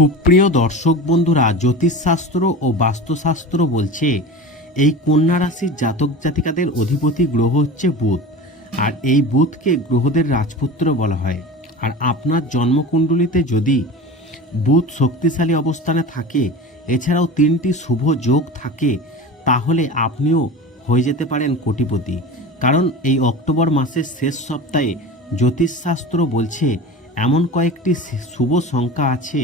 সুপ্রিয় দর্শক বন্ধুরা, জ্যোতিষশাস্ত্র ও বাস্তুশাস্ত্র বলছে, এই কন্যা রাশির জাতক জাতিকাদের অধিপতি গ্রহ হচ্ছে বুধ। আর এই বুধকে গ্রহদের রাজপুত্র বলা হয়। আর আপনার জন্মকুণ্ডলিতে যদি বুধ শক্তিশালী অবস্থানে থাকে, এছাড়াও তিনটি শুভ যোগ থাকে, তাহলে আপনিও হয়ে যেতে পারেন কোটিপতি। কারণ এই অক্টোবর মাসের শেষ সপ্তাহে জ্যোতিষশাস্ত্র বলছে এমন কয়েকটি শুভ সংখ্যা আছে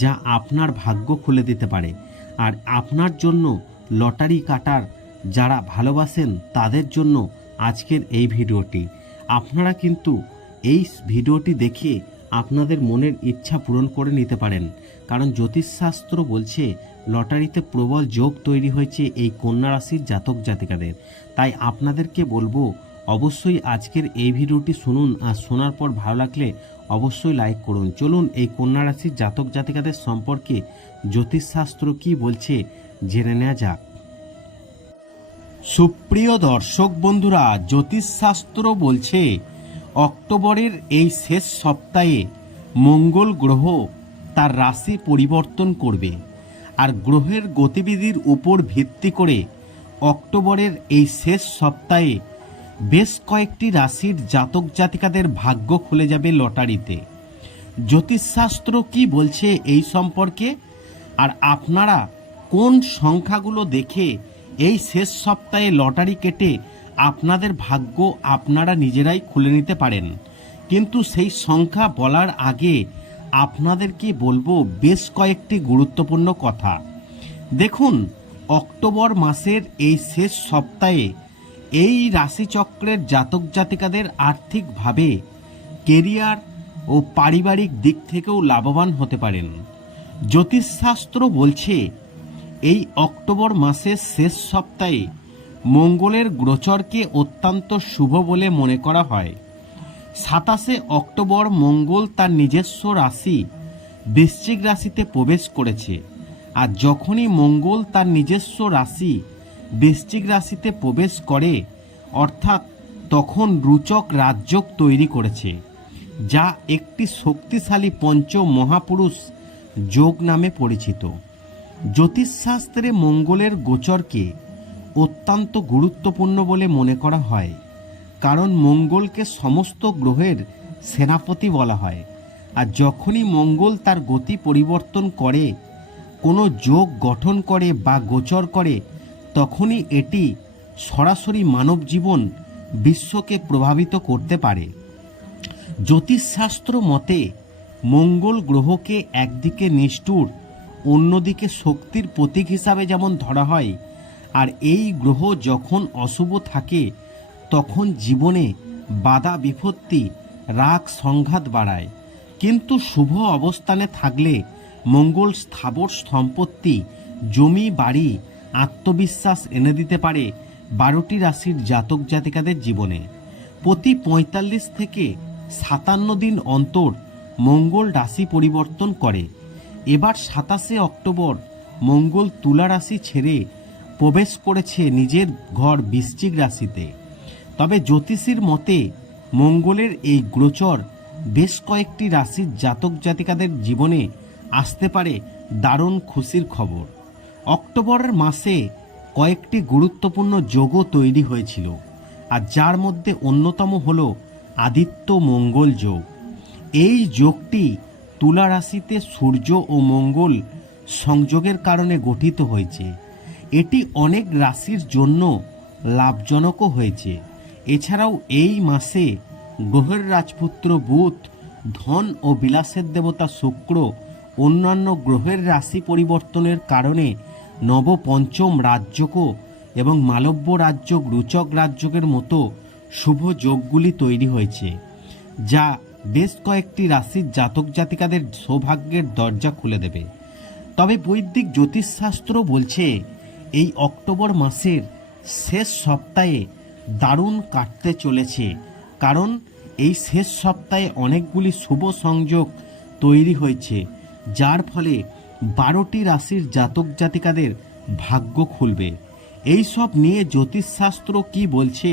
যা আপনার ভাগ্য খুলে দিতে পারে। আর আপনার জন্য লটারি কাটার যারা ভালোবাসেন, তাদের জন্য আজকের এই ভিডিওটি। আপনারা কিন্তু এই ভিডিওটি দেখে আপনাদের মনের ইচ্ছা পূরণ করে নিতে পারেন। কারণ জ্যোতিষশাস্ত্র বলছে, লটারিতে প্রবল যোগ তৈরি হয়েছে এই কন্যা রাশির জাতক জাতিকাদের। তাই আপনাদেরকে বলব, অবশ্যই আজকের এই ভিডিওটি শুনুন আর শোনার পর ভালো লাগলে অবশ্যই লাইক করুন। চলুন এই কন্যা রাশির জাতক জাতিকাদের সম্পর্কে জ্যোতিষশাস্ত্র কি বলছে জেনে নেওয়া যাক। সুপ্রিয় দর্শক বন্ধুরা, জ্যোতিষশাস্ত্র বলছে, অক্টোবরের এই শেষ সপ্তাহে মঙ্গল গ্রহ তার রাশি পরিবর্তন করবে আর গ্রহের গতিবিধির উপর ভিত্তি করে অক্টোবরের এই শেষ সপ্তাহে বেশ কয়েকটি রাশির জাতক জাতিকাদের ভাগ্য খুলে যাবে লটারিতে। জ্যোতিষশাস্ত্র কি বলছে এই সম্পর্কে? আর আপনারা কোন সংখ্যাগুলো দেখে এই শেষ সপ্তাহে লটারি কেটে আপনাদের ভাগ্য আপনারা নিজেরাই খুলে নিতে পারেন? কিন্তু সেই সংখ্যা বলার আগে আপনাদেরকে বলব বেশ কয়েকটি গুরুত্বপূর্ণ কথা। দেখুন, অক্টোবর মাসের এই শেষ সপ্তাহে এই রাশিচক্রের জাতক জাতিকাদের আর্থিকভাবে কেরিয়ার ও পারিবারিক দিক থেকেও লাভবান হতে পারেন। জ্যোতিষশাস্ত্র বলছে, এই অক্টোবর মাসের শেষ সপ্তাহে মঙ্গলের গোচরকে অত্যন্ত শুভ বলে মনে করা হয়। সাতাশে অক্টোবর মঙ্গল তার নিজস্ব রাশি বৃশ্চিক রাশিতে প্রবেশ করেছে আর যখনই মঙ্গল তার নিজস্ব রাশি বৃশ্চিক রাশিতে প্রবেশ করে অর্থাৎ তখন রুচক রাজযোগ তৈরি করেছে, যা একটি শক্তিশালী পঞ্চ মহাপুরুষ যোগ নামে পরিচিত। জ্যোতিষশাস্ত্রে মঙ্গলের গোচরকে অত্যন্ত গুরুত্বপূর্ণ বলে মনে করা হয়, কারণ মঙ্গলকে সমস্ত গ্রহের সেনাপতি বলা হয়। আর যখনই মঙ্গল তার গতি পরিবর্তন করে, কোনো যোগ গঠন করে বা গোচর করে, তখনই এটি সরাসরি মানব জীবন বিশ্বকে প্রভাবিত করতে পারে। জ্যোতিষশাস্ত্র মতে, মঙ্গল গ্রহকে একদিকে নিষ্ঠুর, অন্যদিকে শক্তির প্রতীক হিসাবে যেমন ধরা হয়, আর এই গ্রহ যখন অশুভ থাকে, তখন জীবনে বাধা বিপত্তি, রাগ সংঘাত বাড়ায়। কিন্তু শুভ অবস্থানে থাকলে মঙ্গল স্থাবর সম্পত্তি, জমি, বাড়ি, আত্মবিশ্বাস এনে দিতে পারে বারোটি রাশির জাতক জাতিকাদের জীবনে। প্রতি পঁয়তাল্লিশ থেকে সাতান্ন দিন অন্তর মঙ্গল রাশি পরিবর্তন করে। এবার সাতাশে অক্টোবর মঙ্গল তুলা রাশি ছেড়ে প্রবেশ করেছে নিজের ঘর বৃশ্চিক রাশিতে। তবে জ্যোতিষীর মতে মঙ্গলের এই গোচর বেশ কয়েকটি রাশির জাতক জাতিকাদের জীবনে আসতে পারে দারুণ খুশির খবর। অক্টোবরের মাসে কয়েকটি গুরুত্বপূর্ণ যোগও তৈরি হয়েছিল, আর যার মধ্যে অন্যতম হল আদিত্য মঙ্গল যোগ। এই যোগটি তুলা রাশিতে সূর্য ও মঙ্গল সংযোগের কারণে গঠিত হয়েছে। এটি অনেক রাশির জন্য লাভজনকও হয়েছে। এছাড়াও এই মাসে গ্রহের রাজপুত্র বুধ, ধন ও বিলাসের দেবতা শুক্র, অন্যান্য গ্রহের রাশি পরিবর্তনের কারণে নবপঞ্চম রাজ্যকও এবং মালব্য রাজ্য রুচক রাজ্যকের মতো শুভ যোগগুলি তৈরি হয়েছে, যা বেশ কয়েকটি রাশির জাতক জাতিকাদের সৌভাগ্যের দরজা খুলে দেবে। তবে বৈদিক জ্যোতিষশাস্ত্র বলছে, এই অক্টোবর মাসের শেষ সপ্তাহে দারুণ কাটতে চলেছে, কারণ এই শেষ সপ্তাহে অনেকগুলি শুভ সংযোগ তৈরি হয়েছে, যার ফলে বারোটি রাশির জাতক জাতিকাদের ভাগ্য খুলবে। এই সব নিয়ে জ্যোতিষশাস্ত্র কি বলছে,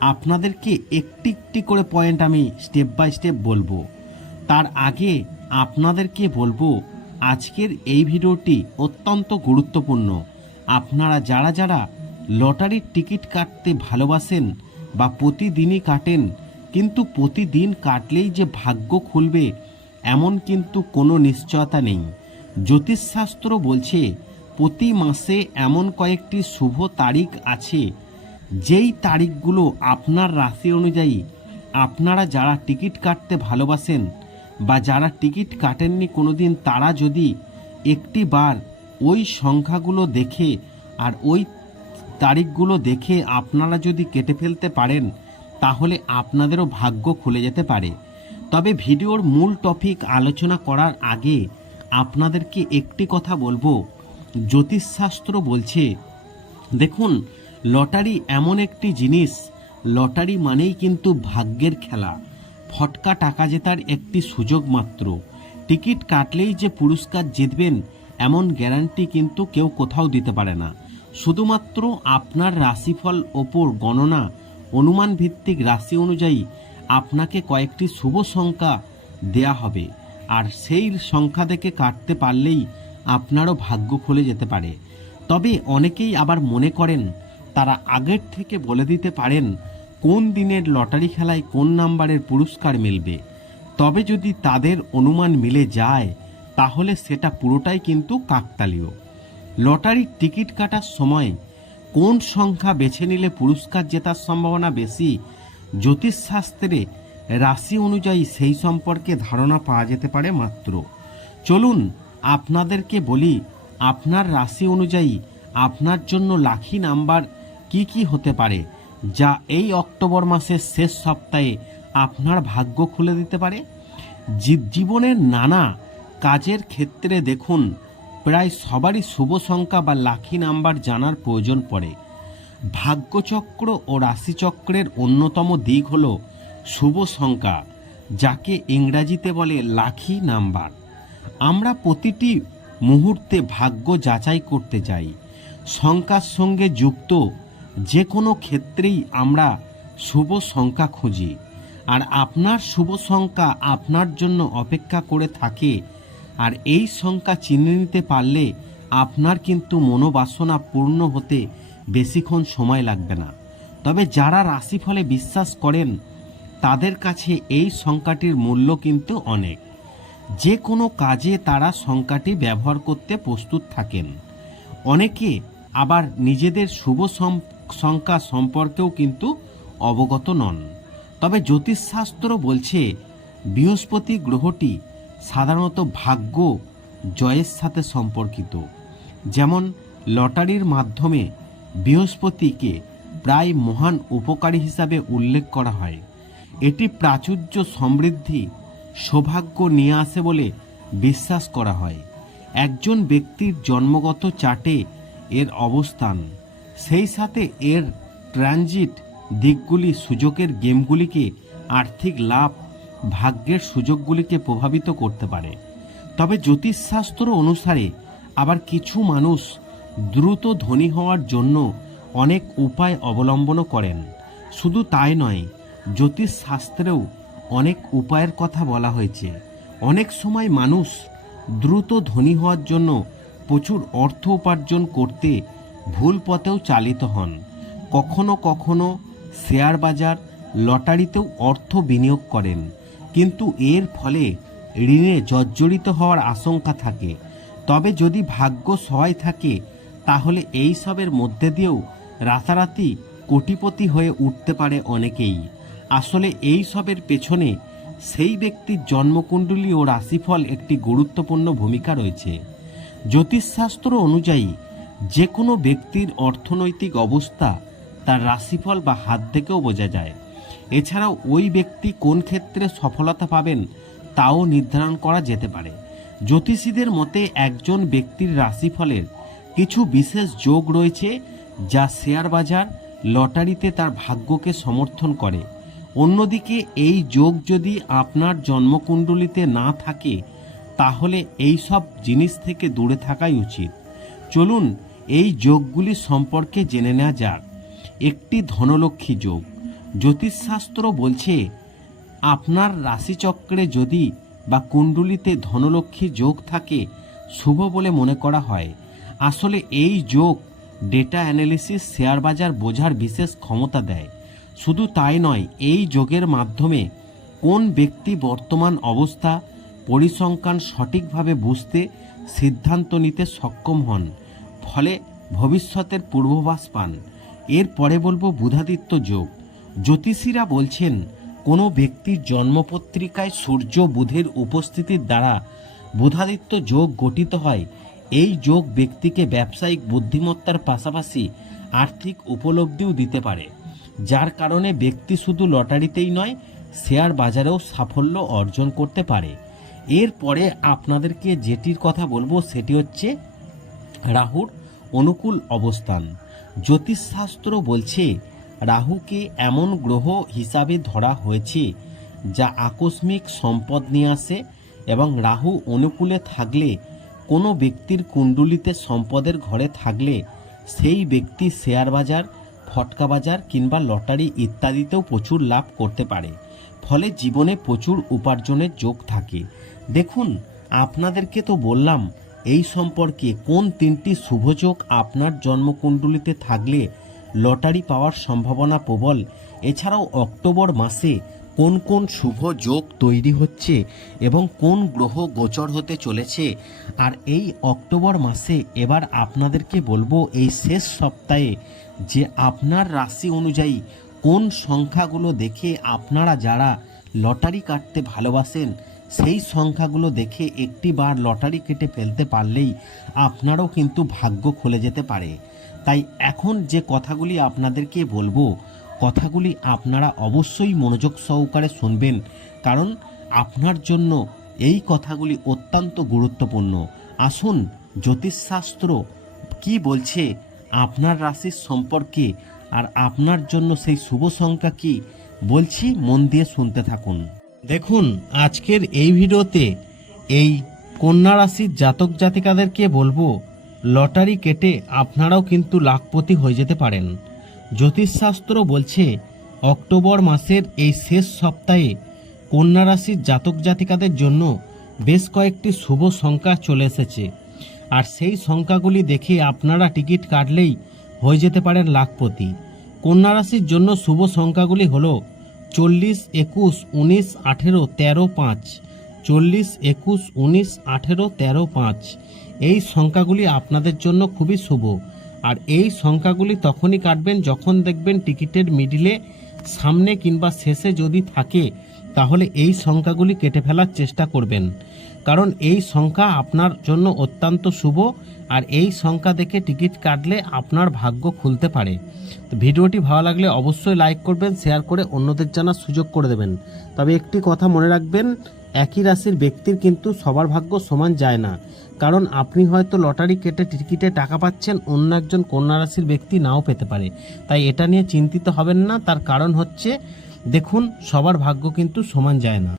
আপনাদেরকে একটি একটি করে পয়েন্ট আমি স্টেপ বাই স্টেপ বলব। তার আগে আপনাদেরকে বলব, আজকের এই ভিডিওটি অত্যন্ত গুরুত্বপূর্ণ। আপনারা যারা যারা লটারির টিকিট কাটতে ভালোবাসেন বা প্রতিদিনই কাটেন, কিন্তু প্রতিদিন কাটলেই যে ভাগ্য খুলবে, এমন কিন্তু কোনো নিশ্চয়তা নেই। জ্যোতিষশাস্ত্র বলছে, প্রতি মাসে এমন কয়েকটি শুভ তারিখ আছে, যেই তারিখগুলো আপনার রাশি অনুযায়ী আপনারা যারা টিকিট কাটতে ভালোবাসেন বা যারা টিকিট কাটেননি কোনোদিন, তারা যদি একটি বার ওই সংখ্যাগুলো দেখে আর ওই তারিখগুলো দেখে আপনারা যদি কেটে ফেলতে পারেন, তাহলে আপনাদেরও ভাগ্য খুলে যেতে পারে। তবে ভিডিওর মূল টপিক আলোচনা করার আগে আপনাদেরকে একটি কথা বলব। জ্যোতিষশাস্ত্র বলছে, দেখুন, লটারি এমন একটি জিনিস, লটারি মানেই কিন্তু ভাগ্যের খেলা। ফটকা টাকা জেতার একটি সুযোগ মাত্র। টিকিট কাটলেই যে পুরস্কার জিতবেন, এমন গ্যারান্টি কিন্তু কেউ কোথাও দিতে পারে না। শুধুমাত্র আপনার রাশিফল ওপর গণনা অনুমান ভিত্তিক রাশি অনুযায়ী আপনাকে কয়েকটি শুভ সংখ্যা দেয়া হবে। আর সেই সংখ্যা থেকে কাটতে পারলেই আপনারও ভাগ্য খুলে যেতে পারে। তবে অনেকেই আবার মনে করেন, তারা আগের থেকে বলে দিতে পারেন, কোন দিনের লটারি খেলায় কোন নাম্বারের পুরস্কার মিলবে। তবে যদি তাদের অনুমান মিলে যায়, তাহলে সেটা পুরোটাই কিন্তু কাকতালীয়। লটারির টিকিট কাটার সময় কোন সংখ্যা বেছে নিলে পুরস্কার জেতার সম্ভাবনা বেশি, জ্যোতিষশাস্ত্রে রাশি অনুযায়ী সেই সম্পর্কে ধারণা পাওয়া যেতে পারে মাত্র। চলুন আপনাদেরকে বলি, আপনার রাশি অনুযায়ী আপনার জন্য লাখি নাম্বার কি কি হতে পারে, যা এই অক্টোবর মাসের শেষ সপ্তাহে আপনার ভাগ্য খুলে দিতে পারে? জীবনের নানা কাজের ক্ষেত্রে দেখুন, প্রায় সবারই শুভ সংখ্যা বা লাখি নাম্বার জানার প্রয়োজন পড়ে। ভাগ্যচক্র ও রাশিচক্রের অন্যতম দিক হল শুভ সংখ্যা যাকে ইংরাজিতে বলে লাখি নাম্বার। আমরা প্রতিটি মুহূর্তে ভাগ্য যাচাই করতে চাই। সংখ্যার সঙ্গে যুক্ত যে কোনো ক্ষেত্রেই আমরা শুভ সংখ্যা খুঁজি। আর আপনার শুভ সংখ্যা আপনার জন্য অপেক্ষা করে থাকে। আর এই সংখ্যা চিনে নিতে পারলে আপনার কিন্তু মনোবাসনা পূর্ণ হতে বেশিক্ষণ সময় লাগবে না। তবে যারা রাশিফলে বিশ্বাস করেন তাদের কাছে এই সংখ্যাটির মূল্য কিন্তু অনেক। যে কোনো কাজে তারা সংখ্যাটি ব্যবহার করতে প্রস্তুত থাকেন। অনেকে আবার নিজেদের শুভ সংখ্যা সম্পর্কেও কিন্তু অবগত নন। তবে জ্যোতিষশাস্ত্র বলছে, বৃহস্পতি গ্রহটি সাধারণত ভাগ্য জয়ের সাথে সম্পর্কিত। যেমন, লটারির মাধ্যমে বৃহস্পতিকে প্রায় মহান উপকারী হিসাবে উল্লেখ করা হয়। এটি প্রাচুর্য সমৃদ্ধি, সৌভাগ্য নিয়ে আসে বলে বিশ্বাস করা হয়। একজন ব্যক্তির জন্মগত চার্টে এর অবস্থান। সেই সাথে এর ট্রানজিট দিকগুলি সুযোগের গেমগুলিকে আর্থিক লাভ, ভাগ্যের সুযোগগুলিকে প্রভাবিত করতে পারে। তবে জ্যোতিষশাস্ত্র অনুসারে আবার কিছু মানুষ দ্রুত ধনী হওয়ার জন্য অনেক উপায় অবলম্বনও করেন। শুধু তাই নয় জ্যোতিষশাস্ত্রেও অনেক উপায়ের কথা বলা হয়েছে। অনেক সময় মানুষ দ্রুত ধনী হওয়ার জন্য প্রচুর অর্থ উপার্জন করতে ভুল পথেও চালিত হন। কখনো কখনো শেয়ার বাজার, লটারিতেও অর্থ বিনিয়োগ করেন। কিন্তু এর ফলে ঋণে জর্জরিত হওয়ার আশঙ্কা থাকে। তবে যদি ভাগ্য সহায় থাকে, তাহলে এই সবের মধ্যে দিয়েও রাতারাতি কোটিপতি হয়ে উঠতে পারে অনেকেই। আসলে এই সবের পেছনে সেই ব্যক্তির জন্মকুণ্ডলী ও রাশিফল একটি গুরুত্বপূর্ণ ভূমিকা রয়েছে। জ্যোতিষশাস্ত্র অনুযায়ী যে কোনো ব্যক্তির অর্থনৈতিক অবস্থা তার রাশিফল বা হাত থেকেও বোঝা যায়। এছাড়াও ওই ব্যক্তি কোন ক্ষেত্রে সফলতা পাবেন তাও নির্ধারণ করা যেতে পারে। জ্যোতিষীদের মতে, একজন ব্যক্তির রাশিফলের কিছু বিশেষ যোগ রয়েছে যা শেয়ার বাজার, লটারিতে তার ভাগ্যকে সমর্থন করে। অন্যদিকে এই যোগ যদি আপনার জন্মকুণ্ডলিতে না থাকে, তাহলে এই সব জিনিস থেকে দূরে থাকাই উচিত। চলুন এই যোগগুলি সম্পর্কে জেনে নেওয়া যাক। একটি ধনলক্ষ্মী যোগ। জ্যোতিষশাস্ত্র বলছে, আপনার রাশিচক্রে যদি বা কুণ্ডলিতে ধনলক্ষ্মী যোগ থাকে, শুভ বলে মনে করা হয়। আসলে এই যোগ ডেটা অ্যানালিসিস শেয়ার বাজার বোঝার বিশেষ ক্ষমতা দেয়। শুধু তাই নয়, এই যোগের মাধ্যমে কোন ব্যক্তি বর্তমান অবস্থা, পরিসংখ্যান সঠিকভাবে বুঝতে সিদ্ধান্ত নিতে সক্ষম হন, ফলে ভবিষ্যতের পূর্বাভাস পান। এরপরে বলব বুধাদিত্য যোগ। জ্যোতিষীরা বলছেন, কোনো ব্যক্তির জন্মপত্রিকায় সূর্য বুধের উপস্থিতির দ্বারা বুধাদিত্য যোগ গঠিত হয়, এই যোগ ব্যক্তিকে ব্যবসায়িক বুদ্ধিমত্তার পাশাপাশি আর্থিক উপলব্ধিও দিতে পারে। যার কারণে ব্যক্তি শুধু লটারিতেই নয়, শেয়ার বাজারেও সাফল্য অর্জন করতে পারে। এরপরে আপনাদেরকে যেটির কথা বলব সেটি হচ্ছে রাহুর অনুকূল অবস্থান। জ্যোতিষশাস্ত্র বলছে, রাহুকে এমন গ্রহ হিসাবে ধরা হয়েছে যা আকস্মিক সম্পদ নিয়ে আসে এবং রাহু অনুকূলে থাকলে, কোনো ব্যক্তির কুণ্ডুলিতে সম্পদের ঘরে থাকলে সেই ব্যক্তি শেয়ার বাজার ফটকা বাজার কিংবা লটারি ইত্যাদিতেও প্রচুর লাভ করতে পারে। ফলে জীবনে প্রচুর উপার্জনের যোগ থাকে। দেখুন, আপনাদেরকে তো বললাম, এই সম্পর্কে কোন তিনটি শুভযোগ আপনার জন্মকুণ্ডলিতে থাকলে লটারি পাওয়ার সম্ভাবনা প্রবল। এছাড়াও অক্টোবর মাসে কোন কোন শুভ যোগ তৈরি হচ্ছে এবং কোন গ্রহ গোচর হতে চলেছে? আর এই অক্টোবর মাসে এবার আপনাদেরকে বলব এই শেষ সপ্তাহে যে আপনার রাশি অনুযায়ী কোন সংখ্যাগুলো দেখে আপনারা যারা লটারি কাটতে ভালোবাসেন, সেই সংখ্যাগুলো দেখে একটি বার লটারি কেটে ফেলতে পারলেই আপনারও কিন্তু ভাগ্য খুলে যেতে পারে। তাই এখন যে কথাগুলি আপনাদেরকে বলব কথাগুলি আপনারা অবশ্যই মনোযোগ সহকারে শুনবেন, কারণ আপনার জন্য এই কথাগুলি অত্যন্ত গুরুত্বপূর্ণ। আসুন, জ্যোতিষশাস্ত্র কি বলছে, আপনার রাশির সম্পর্কে আর আপনার জন্য সেই শুভ সংখ্যা কি বলছি মন দিয়ে শুনতে থাকুন। দেখুন, আজকের এই ভিডিওতে এই কন্যা রাশির জাতক জাতিকাদেরকে বলব, লটারি কেটে আপনারাও কিন্তু লাখপতি হয়ে যেতে পারেন। জ্যোতিষশাস্ত্র বলছে, অক্টোবর মাসের এই শেষ সপ্তাহে কন্যা রাশির জাতক জাতিকাদের জন্য বেশ কয়েকটি শুভ সংখ্যা চলে এসেছে। আর সেই সংখ্যাগুলি দেখে আপনারা টিকিট কাটলেই হয়ে যেতে পারেন লাখপতি। কন্যা রাশির জন্য শুভ সংখ্যাগুলি হলো, চল্লিশ, একুশ, উনিশ, আঠেরো, তেরো, পাঁচ। চল্লিশ, একুশ, উনিশ, আঠেরো, তেরো, পাঁচ। এই সংখ্যাগুলি আপনাদের জন্য খুবই শুভ। আর এই সংখ্যাগুলি তখনই কাটবেন যখন দেখবেন টিকিটের মিডিলে সামনে কিংবা শেষে যদি থাকে, তাহলে এই সংখ্যাগুলি কেটে ফেলার চেষ্টা করবেন। কারণ এই সংখ্যা আপনার জন্য অত্যন্ত শুভ আর এই সংখ্যা দেখে টিকিট কাটলে আপনার ভাগ্য খুলতে পারে। ভিডিওটি ভালো লাগলে অবশ্যই লাইক করবেন, শেয়ার করে অন্যদের জানার সুযোগ করে দেবেন। তবে একটি কথা মনে রাখবেন একই রাশির ব্যক্তির কিন্তু সবার ভাগ্য সমান যায় না। কারণ আপনি হয়তো লটারি কেটে টিকিটে টাকা পাচ্ছেন, অন্য একজন কন্যা রাশির ব্যক্তি নাও পেতে পারে। তাই এটা নিয়ে চিন্তিত হবেন না। তার কারণ হচ্ছে, দেখুন, সবার ভাগ্য কিন্তু সমান যায় না।